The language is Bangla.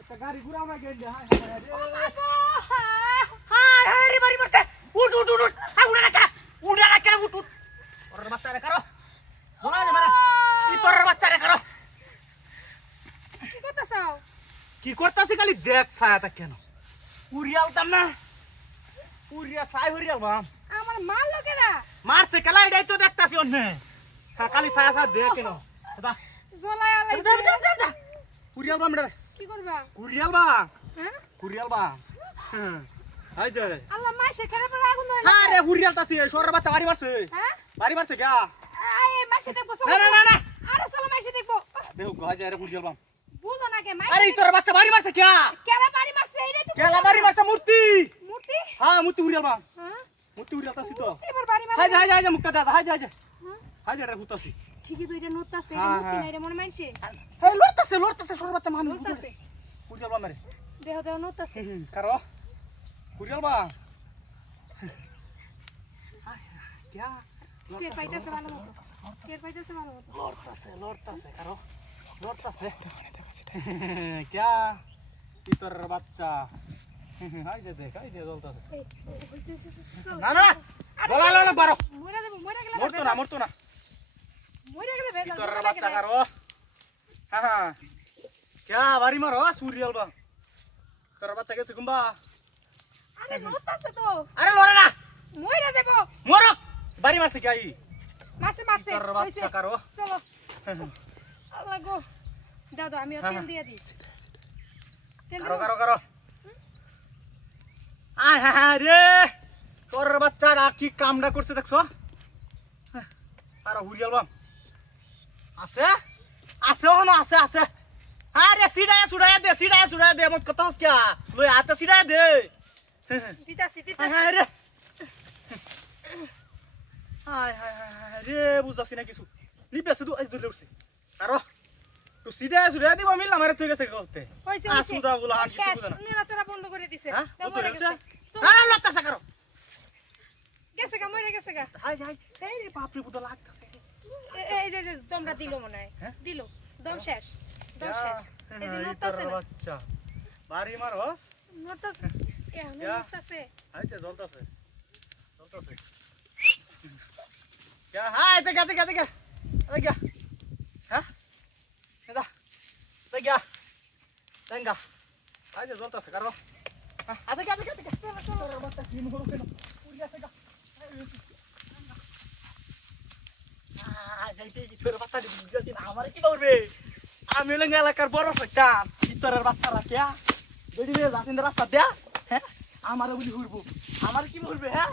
একটা গাড়ি ঘুরা না গেলে হায় হায় রে বাড়ি মারছে উঠ উঠ উঠ হাই উড়া রাখা উঠ উঠ ওর বাচ্চা রে করো বলা দে মারা কি তোর বাচ্চা রে করো কি করতেছাও? কি করতাছি খালি দেখ ছায়াটা কেন উড়িয়ালতাম না উড়িয়া ছাই হরিয়াল বাম আমার মাল লোকেরা মারছে কেলা এটাই তো দেখতাছি অন্যে খালি ছায়া ছায়া দেখ কেন দাদা জ্বলাই আলাইছে। উড়িয়াল বাম রে কি করবা? কুরিয়াল বা হ্যাঁ? কুরিয়াল বা হাই যে আল্লাহ মাইসে খেলে পড়ে আগুন ধরে হ্যাঁ রে কুরিয়াল তাছি সর বাচ্চা বাড়ি মারছে হ্যাঁ? বাড়ি মারছে গা এই মাইসে দেখবো না না না না আরে চলো মাইসে দেখবো। দেখো গায় যায় রে কুরিয়াল বাম বুঝো না কে আরে মাইসে তোর বাচ্চা বাড়ি মারছে কে কেলা বাড়ি মারছে এইটাই তো কেলা বাড়ি মারছে মূর্তি মূর্তি। হ্যাঁ মূর্তি উড়িয়াল বাম হ্যাঁ? মূর্তি উড়িয়াল তাছি তো এবার বাড়ি হাই মারছে। হাই হাই মুক্তা দাদা হাই হাই হ্যাঁ? হাই রে হুতাছি ঠিকই তো এটা নড়তাছে, হ্যাঁ, এটা মূর্তি হ্যাঁ। না, এটা মনে মাইসে হেই লড়তাছে সর বাচ্চা মানুষ নড়তাছে। কুরিয়াল বাম রে দেহ দেহ নড়তাছে। কারো কুরিয়াল বাম क्या টের পাইতাছে ভালো মতো। টের পাইতাছে ভালো মতো। লড়তাছে কারো লড়তাছে क्या ইতর বাচ্চা হাই যে দেখ হাই যে জ্বলতাছে এই, হইছে, হইছে, হইছে, চলো। না না গলা লড়া বারো মরে যাবো, মরে গেলে মরতো না মরে গেলে ভেজাল, ইতর মরে বাচ্চা গেলে। কারো হ্যাঁ क्या বাড়ি মারো সুরিয়াল বা তোর বাচ্চা গেছে গুম্বা আরে নড়তাছে তো, আরে লড়ে না মরে যাবো। মরক বাড়ি মারছে কি আই মারছে মারছে, তোর বাচ্চা হইছে। কারো চলো। আল্লাহ গো। দাদা আমি তেল দিয়ে দিই। তেল কারো দিব? কারো কারো আয় হ্যাঁ রে তোর বাচ্চারা কি কামটা করছে দেখছো তারা হুরিয়াল বাম আছে আছে ওখানে আছে আছে আরে সিডায়া দে মত কথা হস কিয়া লই হাতে সিডায়া দে দিতাছি, হায় দিতাছি। হায় রে হায় হায় হায় রে বুঝতাছি না কিছু নিপেছে তো আজ ধরে উঠছে আরো তো সিডায়া দিব মিল আমারে তুই গেছে করতে হইছে, আসুদা গুলা হান কিছু শেষ, বুঝা না নেড়াচড়া বন্ধ করে দিছে। হ্যাঁ তা ও তো মরে গেছে গেছে। চলো। আরে লতাছে কারো গেছে গা, মরে গেছে গা। হাই হাই এই রে বাপ রে বুদা লাগতাছে এই যে দমটা দিল মনে হয়। হ্যাঁ? দিল। দম শেষ। দম শেষ। এই যে নড়তাছে না। বাচ্চা বাড়ি মারস নড়তাছে। এখন ইয়া। নড়তাছে। হাই যে জ্বলতাছে क्या हाय से क्या अरे क्या हां এটা দেখা দেখা হাই যে জ্বলতাছে কারো আচ্ছা क्या তোর বাচ্চা কি মরো কেন পুরিয়া থেকে যাইতে কি তোর বাচ্চা দিদি আমারে কি করবে আমি লঙ্গা এলাকার বড় শয়তান ইতরের বাচ্চারা কিয়া বেডি রে জাতিন রাস্তা দেয়া হ্যাঁ আমারে বলি ঘুরবো আমার কি বলবে হ্যাঁ